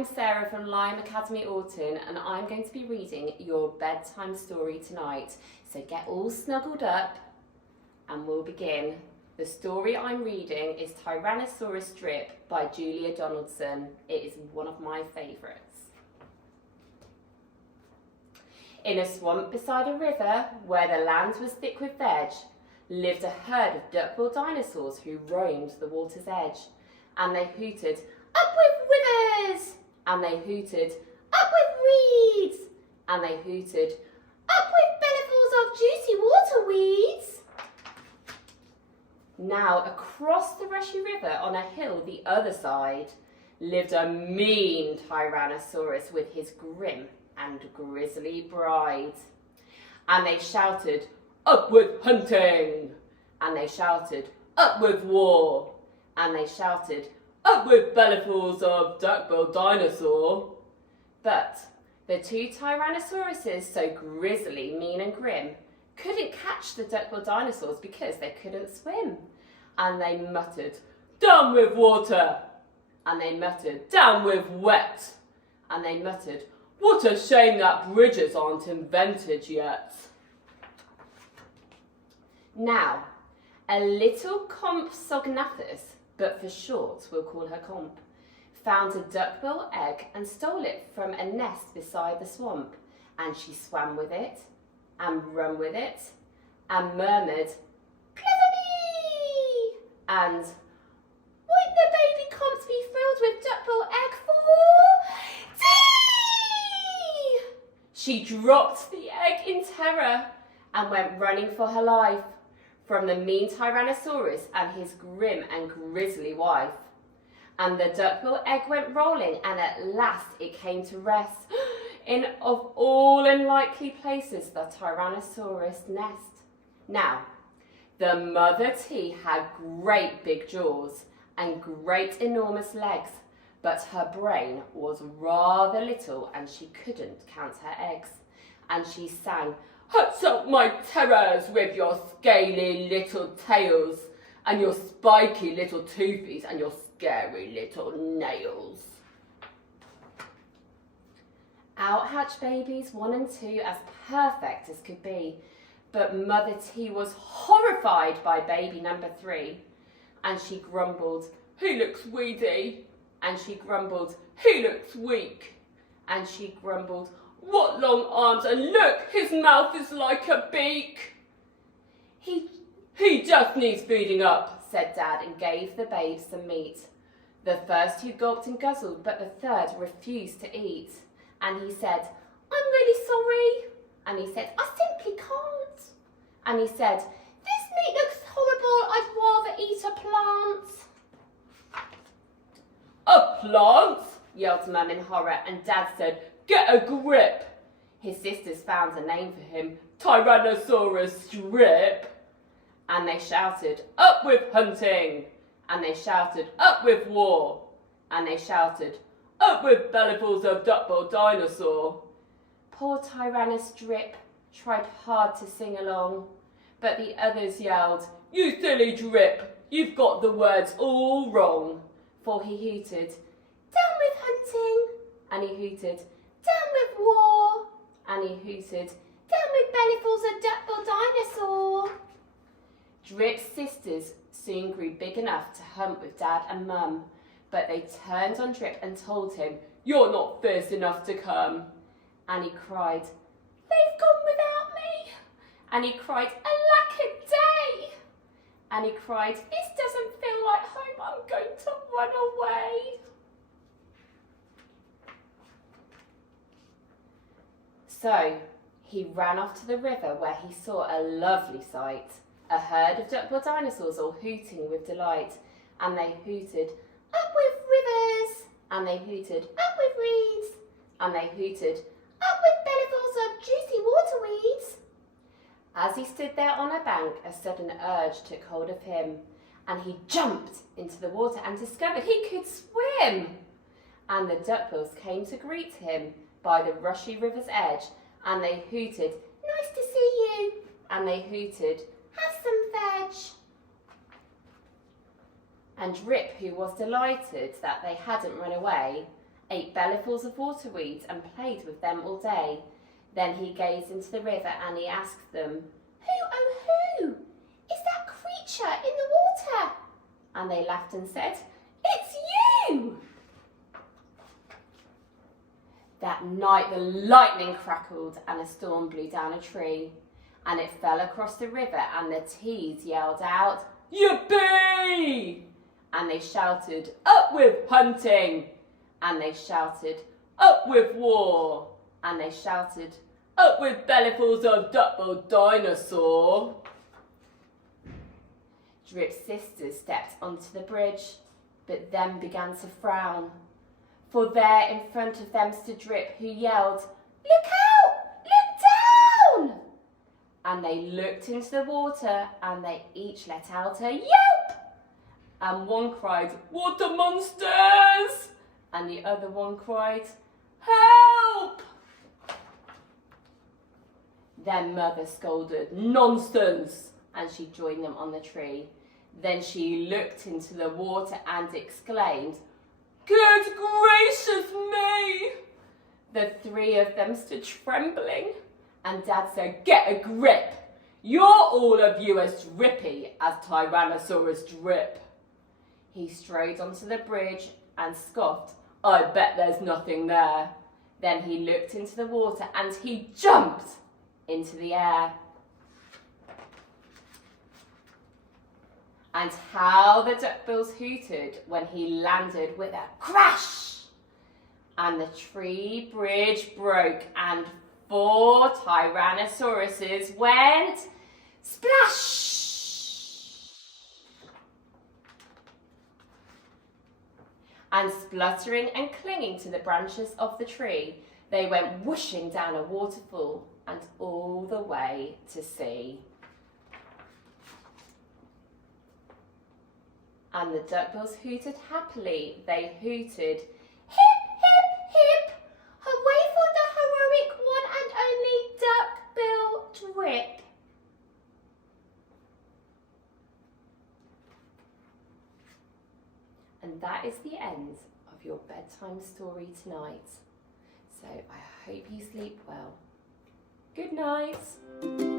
I'm Sarah from Lyme Academy Alton, and I'm going to be reading your bedtime story tonight. So get all snuggled up and we'll begin. The story I'm reading is Tyrannosaurus Drip by Julia Donaldson. It is one of my favourites. In a swamp beside a river, where the land was thick with veg, lived a herd of duck-billed dinosaurs who roamed the water's edge. And they hooted, "Up with rivers!" And they hooted, "Up with reeds!" And they hooted, "Up with bellyfuls of juicy water weeds!" Now, across the rushy river on a hill the other side, lived a mean Tyrannosaurus with his grim and grisly bride. And they shouted, "Up with hunting!" And they shouted, "Up with war!" And they shouted, "Up with bellyfuls of duck-billed dinosaur!" But the two Tyrannosauruses, so grisly, mean and grim, couldn't catch the duck-billed dinosaurs because they couldn't swim. And they muttered, "Down with water!" And they muttered, "Down with wet!" And they muttered, "What a shame that bridges aren't invented yet!" Now, a little Compsognathus, but for short we'll call her Comp, found a duckbill egg and stole it from a nest beside the swamp, and she swam with it, and ran with it, and murmured, "Clever me!" and "Won't the baby Comps be filled with duckbill egg for tea?" She dropped the egg in terror and went running for her life from the mean Tyrannosaurus and his grim and grisly wife. And the duckbill egg went rolling, and at last it came to rest in, of all unlikely places, the Tyrannosaurus nest. Now, the mother T had great big jaws and great enormous legs, but her brain was rather little and she couldn't count her eggs. And she sang, "Huts up my terrors with your scaly little tails and your spiky little toothies and your scary little nails." Out hatched babies 1 and 2 as perfect as could be, but Mother T was horrified by baby number 3, and she grumbled, "He looks weedy," and she grumbled, "He looks weak," and she grumbled, "What long arms, and look, his mouth is like a beak." He just needs feeding up," said Dad, and gave the babes some meat. The first 2 gulped and guzzled, but the third refused to eat. And he said, "I'm really sorry." And he said, "I simply can't." And he said, "This meat looks horrible, I'd rather eat a plant." "A plant?" yelled Mum in horror, and Dad said, "Get a grip." His sisters found a name for him, Tyrannosaurus Drip. And they shouted, "Up with hunting!" And they shouted, "Up with war!" And they shouted, "Up with bellyfuls of duck-billed dinosaur!" Poor Tyrannus Drip tried hard to sing along, but the others yelled, "You silly Drip, you've got the words all wrong." For he hooted, "Down with hunting!" And he hooted, "Down with war!" And he hooted, "Down with bellyfuls of duck-billed dinosaur!" Drip's sisters soon grew big enough to hunt with Dad and Mum, but they turned on Drip and told him, "You're not fierce enough to come." And he cried, "They've gone without me." And he cried, "Alack a day." And he cried, "This doesn't feel like home, I'm going to run away." So he ran off to the river, where he saw a lovely sight, a herd of duck-billed dinosaurs all hooting with delight. And they hooted, "Up with rivers!" And they hooted, "Up with reeds!" And they hooted, "Up with bellyfuls of juicy water weeds!" As he stood there on a bank, a sudden urge took hold of him, and he jumped into the water and discovered he could swim. And the duckbills came to greet him by the rushy river's edge, and they hooted, "Nice to see you!" And they hooted, "Have some veg!" And Drip, who was delighted that they hadn't run away, ate bellyfuls of water weeds and played with them all day. Then he gazed into the river and he asked them, "Who, oh who, is that creature in the water?" And they laughed and said, "It's you!" That night the lightning crackled and a storm blew down a tree, and it fell across the river, and the T's yelled out, "Yippee!" And they shouted, "Up with hunting!" And they shouted, "Up with war!" And they shouted, "Up with bellyfuls of duck-billed dinosaur!" Drip's sisters stepped onto the bridge, but then began to frown. For there in front of them stood Drip, who yelled, "Look out! Look down!" And they looked into the water, and they each let out a yelp. And one cried, "Water monsters!" And the other one cried, "Help!" Their mother scolded, "Nonsense!" and she joined them on the tree. Then she looked into the water and exclaimed, "Good gracious me!" The three of them stood trembling, and Dad said, "Get a grip! You're all of you as drippy as Tyrannosaurus Drip." He strode onto the bridge and scoffed, "I bet there's nothing there." Then he looked into the water and he jumped into the air. And how the duckbills hooted when he landed with a crash! And the tree bridge broke and 4 Tyrannosauruses went splash! And spluttering and clinging to the branches of the tree, they went whooshing down a waterfall and all the way to sea. And the duckbills hooted happily. They hooted, "Hip, hip, hip! Hooray for the heroic one and only duckbill Drip!" And that is the end of your bedtime story tonight. So I hope you sleep well. Good night.